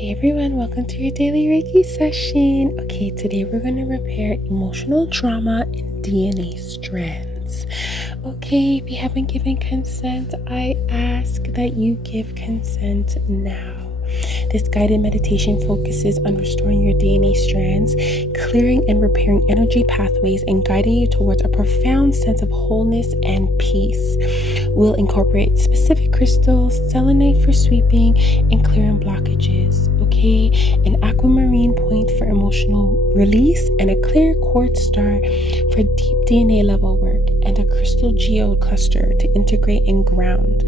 Hey everyone, welcome to your daily Reiki session. Okay, today we're going to repair emotional trauma in DNA strands. Okay, if you haven't given consent, I ask that you give consent now. This guided meditation focuses on restoring your DNA strands, clearing and repairing energy pathways, and guiding you towards a profound sense of wholeness and peace. We'll incorporate specific crystals, selenite for sweeping and clearing blockages, okay? An aquamarine point for emotional release, and a clear quartz star for deep DNA level work, and a crystal geode cluster to integrate and ground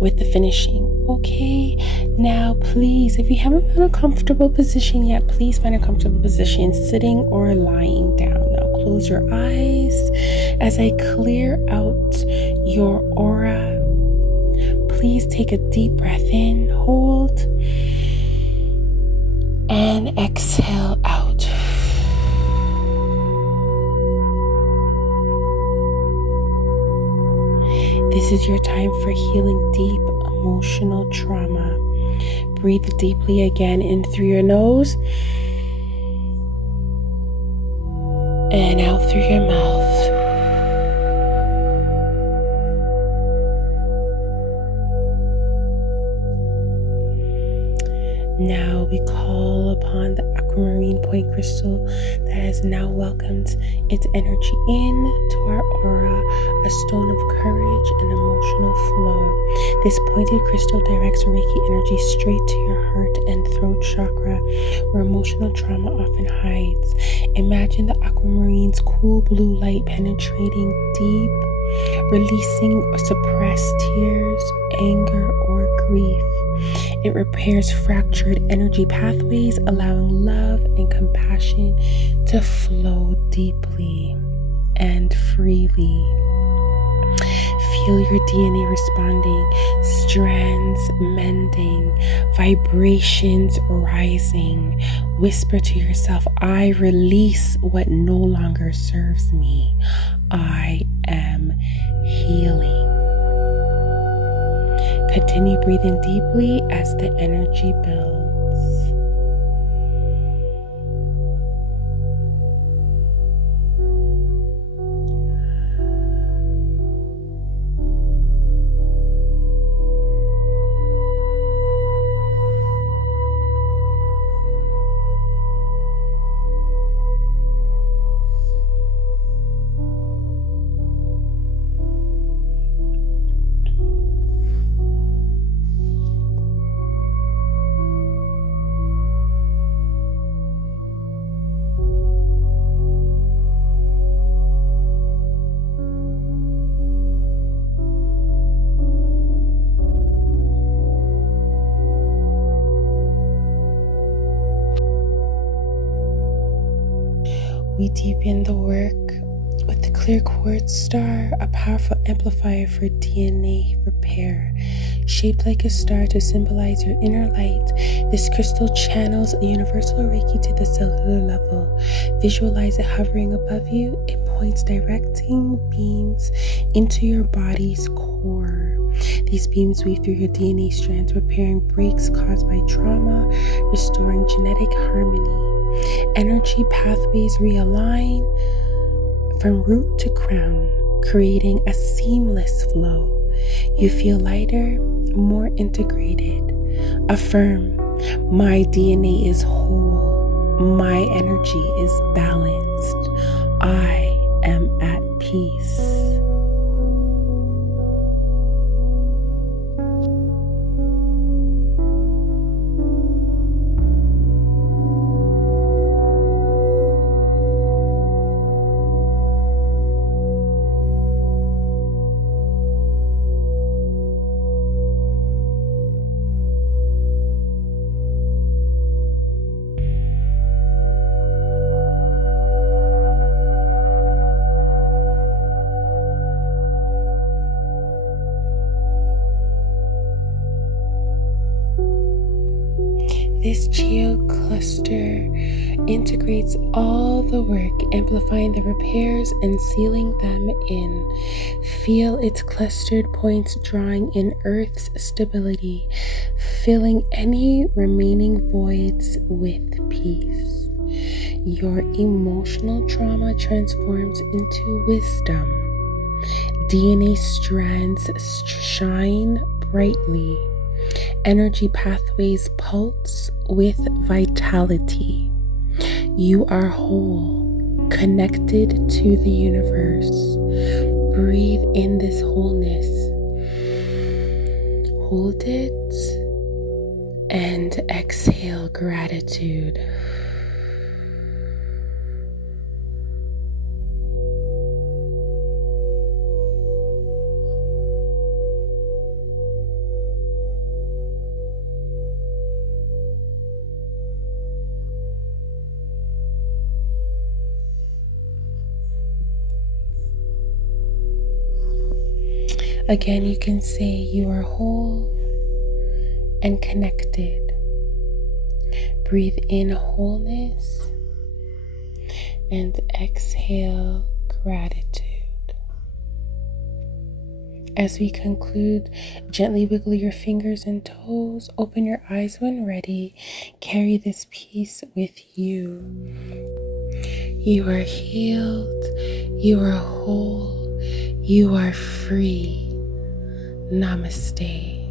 with the finishing. Okay, now please, if you haven't found a comfortable position yet, please find a comfortable position sitting or lying down. Now close your eyes as I clear out your aura. Please take a deep breath in, hold, and exhale out. This is your time for healing deep emotional trauma. Breathe deeply again in through your nose and out through your mouth. Now we call upon the aquamarine point crystal that has now welcomed its energy in to our aura, a stone of courage and emotional flow. This pointed crystal directs Reiki energy straight to your heart and throat chakra, where emotional trauma often hides. Imagine the aquamarine's cool blue light penetrating deep, releasing suppressed tears, anger, or grief. It repairs fractured energy pathways, allowing love and compassion to flow deeply and freely. Feel your DNA responding, strands mending, vibrations rising. Whisper to yourself, I release what no longer serves me. I am healing. Continue breathing deeply as the energy builds. We deepen the work with the clear quartz star, a powerful amplifier for DNA repair. Shaped like a star to symbolize your inner light, this crystal channels universal Reiki to the cellular level. Visualize it hovering above you. It points directing beams into your body's core. These beams weave through your DNA strands, repairing breaks caused by trauma, restoring genetic harmony. Energy pathways realign from root to crown, creating a seamless flow. You feel lighter, more integrated. Affirm, my DNA is whole. My energy is balanced. I am at peace. This geo cluster integrates all the work, amplifying the repairs and sealing them in. Feel its clustered points drawing in Earth's stability, filling any remaining voids with peace. Your emotional trauma transforms into wisdom. DNA strands shine brightly. Energy pathways pulse with vitality. You are whole, connected to the universe. Breathe in this wholeness. Hold it and exhale gratitude. Again, you can say you are whole and connected. Breathe in wholeness and exhale gratitude. As we conclude, gently wiggle your fingers and toes. Open your eyes when ready. Carry this peace with you. You are healed. You are whole. You are free. Namaste.